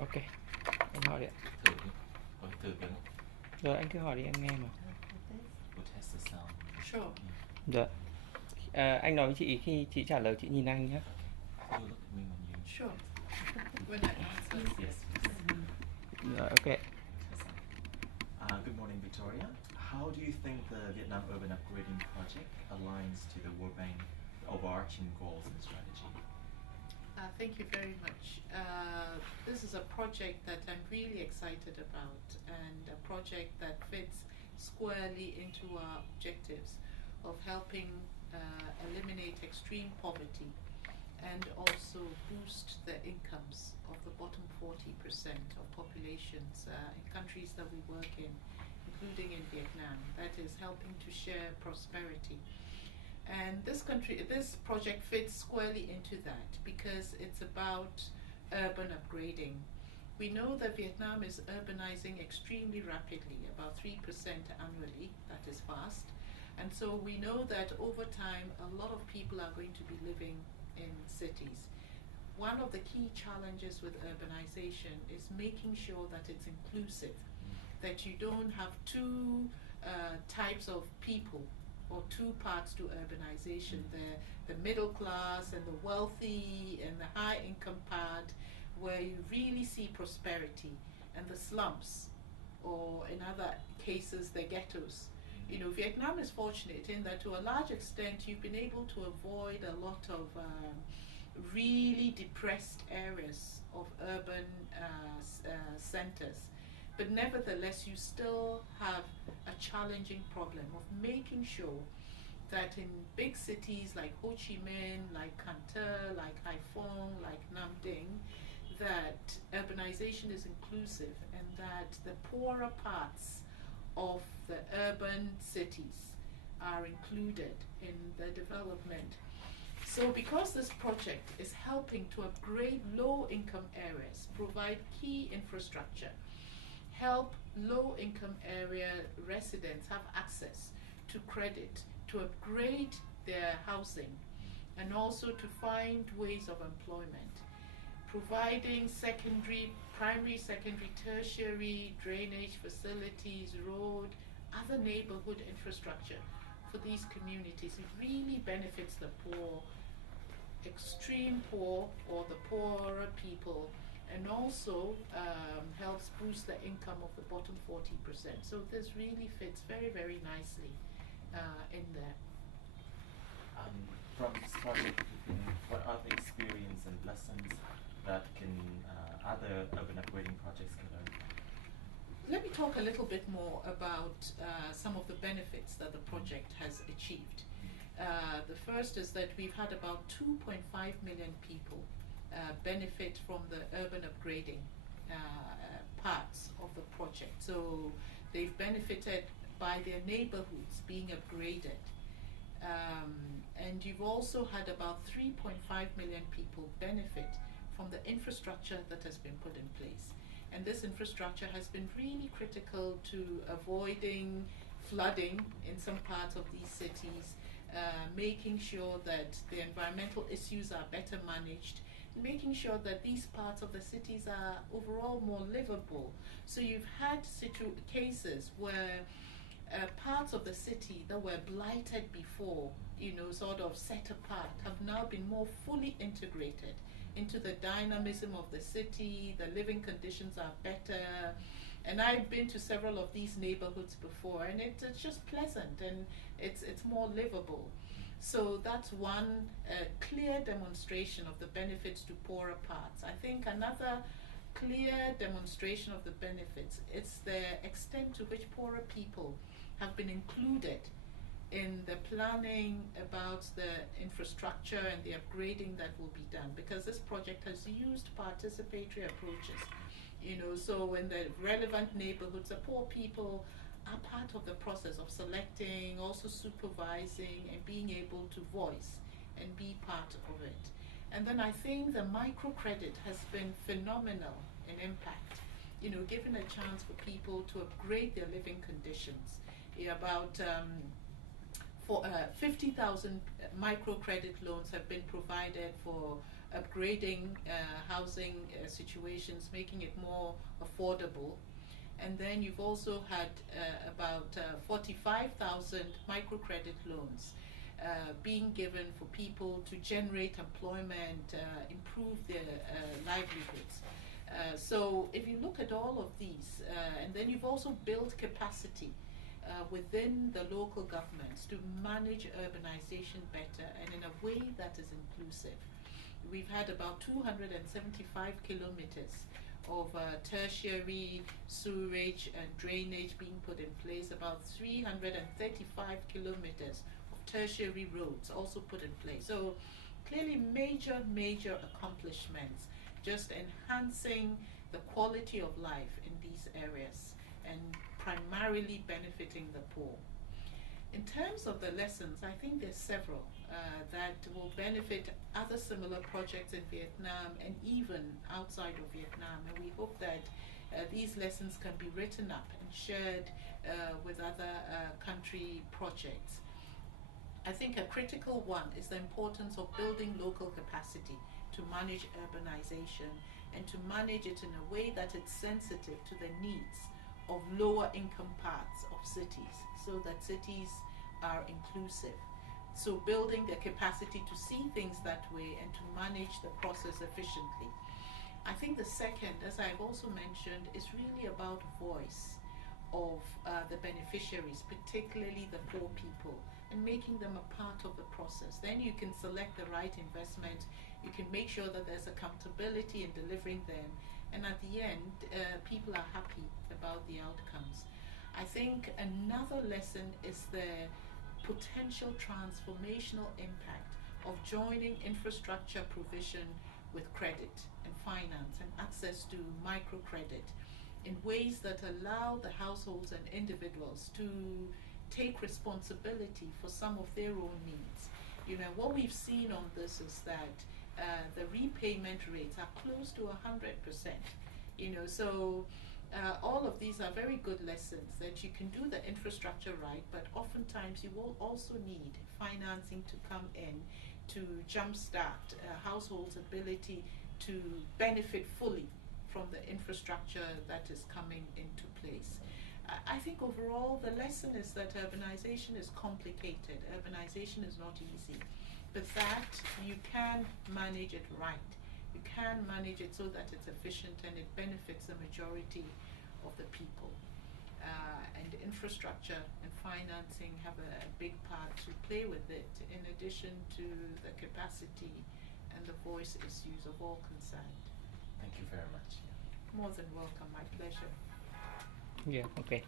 Ok, anh hỏi đi ạ. Thử đi. Thử cái Rồi anh cứ hỏi đi, em nghe mà. We'll test the sound. Sure. Dạ. Anh nói với chị khi chị trả lời chị nhìn anh nhé. You look at me when you... Sure. When I answer. Yes. Dạ, ok. Good morning, Victoria. How do you think the Vietnam Urban Upgrading Project aligns to the World Bank overarching goals and strategy? Thank you very much. This is a project that I'm really excited about, and a project that fits squarely into our objectives of helping eliminate extreme poverty and also boost the incomes of the bottom 40% of populations in countries that we work in, including in Vietnam. That is helping to share prosperity. And this project fits squarely into that because it's about urban upgrading. We know that Vietnam is urbanizing extremely rapidly, about 3% annually. That is fast. And so we know that over time, a lot of people are going to be living in cities. One of the key challenges with urbanization is making sure that it's inclusive, that you don't have two types of people or two parts to urbanization, the middle class and the wealthy and the high income part, where you really see prosperity, and the slums, or in other cases, the ghettos. You know, Vietnam is fortunate in that to a large extent you've been able to avoid a lot of really depressed areas of urban centers. But nevertheless, you still have a challenging problem of making sure that in big cities like Ho Chi Minh, like Can Tho, like Haiphong, like Nam Dinh, that urbanization is inclusive and that the poorer parts of the urban cities are included in the development. So because this project is helping to upgrade low-income areas, provide key infrastructure, help low-income area residents have access to credit, to upgrade their housing, and also to find ways of employment, providing primary, secondary, tertiary drainage facilities, road, other neighborhood infrastructure for these communities. It really benefits the poor, extreme poor, or the poorer people, and also helps boost the income of the bottom 40%. So this really fits very, very nicely in there. From this project, what are the experience and lessons that other urban upgrading projects can learn from? Let me talk a little bit more about some of the benefits that the project has achieved. The first is that we've had about 2.5 million people benefit from the urban upgrading parts of the project. So they've benefited by their neighborhoods being upgraded. And you've also had about 3.5 million people benefit from the infrastructure that has been put in place. And this infrastructure has been really critical to avoiding flooding in some parts of these cities, making sure that the environmental issues are better managed, and making sure that these parts of the cities are overall more livable. So you've had cases where parts of the city that were blighted before, you know, sort of set apart, have now been more fully integrated into the dynamism of the city. The living conditions are better. And I've been to several of these neighborhoods before, and it's just pleasant and it's more livable. So that's one clear demonstration of the benefits to poorer parts. I think another clear demonstration of the benefits is the extent to which poorer people have been included in the planning about the infrastructure and the upgrading that will be done, because this project has used participatory approaches. You know, so in the relevant neighborhoods, the poor people are part of the process of selecting, also supervising, and being able to voice and be part of it. And then I think the microcredit has been phenomenal in impact, you know, giving a chance for people to upgrade their living conditions. About 50,000 microcredit loans have been provided for upgrading housing situations, making it more affordable. And then you've also had about 45,000 microcredit loans being given for people to generate employment, improve their livelihoods. So if you look at all of these, and then you've also built capacity within the local governments to manage urbanization better and in a way that is inclusive. We've had about 275 kilometers of tertiary sewerage and drainage being put in place, about 335 kilometers of tertiary roads also put in place. So clearly major accomplishments, just enhancing the quality of life in these areas and primarily benefiting the poor. In terms of the lessons, I think there's several that will benefit other similar projects in Vietnam and even outside of Vietnam. And we hope that these lessons can be written up and shared with other country projects. I think a critical one is the importance of building local capacity to manage urbanization and to manage it in a way that it's sensitive to the needs of lower income parts of cities, so that cities are inclusive. So building the capacity to see things that way and to manage the process efficiently. I think the second, as I've also mentioned, is really about voice of the beneficiaries, particularly the poor people, and making them a part of the process. Then you can select the right investment, you can make sure that there's accountability in delivering them, and at the end, people are happy about the outcomes. I think another lesson is the potential transformational impact of joining infrastructure provision with credit and finance and access to microcredit in ways that allow the households and individuals to take responsibility for some of their own needs. You know, what we've seen on this is that the repayment rates are close to 100%. You know, so all of these are very good lessons that you can do the infrastructure right, but oftentimes you will also need financing to come in to jumpstart households' ability to benefit fully from the infrastructure that is coming into place. I think overall the lesson is that urbanization is complicated. Urbanization is not easy, but that you can manage it right. You can manage it so that it's efficient and it benefits the majority of the people. And infrastructure and financing have a big part to play with it, in addition to the capacity and the voice issues of all concerned. Thank you very much. More than welcome, my pleasure. Yeah, okay.